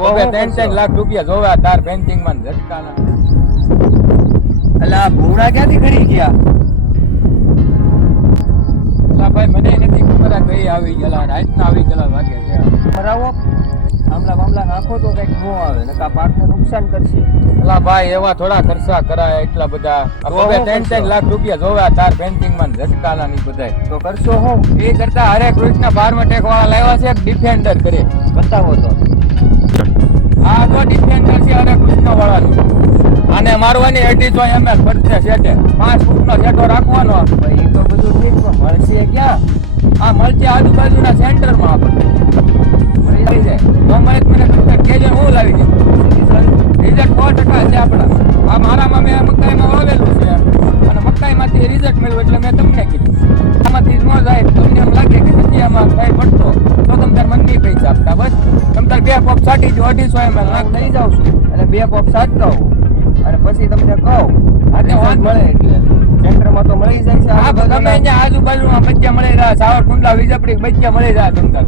ત્રણ લાખ રૂપિયા જોવે તાર પેન્ટિંગ માં ઝટકાના. એટલે આ ભૂરા ક્યાંથી ખરી ગયા? અલા ભાઈ મને નથી ખબર આ કઈ આવી ગયેલા રાતના આવી ગયેલા વાગે છે. મરાવો આમલા નાખો તો કઈક નો આવે નકા પાકને નુકસાન કરશે. અલા ભાઈ એવા થોડા ખર્ચા કરાય એટલા બધા. ત્રણ લાખ રૂપિયા જોવે તાર પેન્ટિંગ માં ઝટકાના ની બધા. તો કરશો હું એ કરતા હરે કૃષ્ણ ફાર્મટેક વાળા લાવ્યા છે ડિફેન્ડર કરે. બતાવો તો. આ તો ડિફેન્ડર છે હરે કૃષ્ણ વાળાનું. આને મારવાની 250 ml પડશે સેટે. 5 ફૂટનો સેટો રાખવાનો. ભાઈ એ તો બધું ઠીક પણ મળશે ક્યાં? આ મળશે આજુબાજુના સેન્ટરમાં આપણે. મળી જાય ગમે મને તમને કેજો હું લાવી દઉં. રિઝલ્ટ 100% છે આપણા. આ મારામાં મેં મકાઈમાં વાવેલું છે અને મકાઈમાંથી રિઝલ્ટ મળ્યું એટલે મેં તમને કીધું. આમાંથી ન જાય તમને એમ લાગે કે નથી આમાં કઈ પડતો તો તમે તાર મનની પૈસા આપતા બસ. તમે તાર 2 પોપ છાંટી દો 250 ml નાખ લઈ જાઉં છું એટલે 2 પોપ છાંટતા હોઉં અને પછી તમને કહું વાંધો મળે એટલે સેન્ટરમાં તો મળી જાય છે. આ ગમે ત્યાં આજુબાજુમાં બચ્ચા મળી રહ્યા સાવર કુંડલા વિજપડી બચ્ચા મળી રહ્યા તમતાર.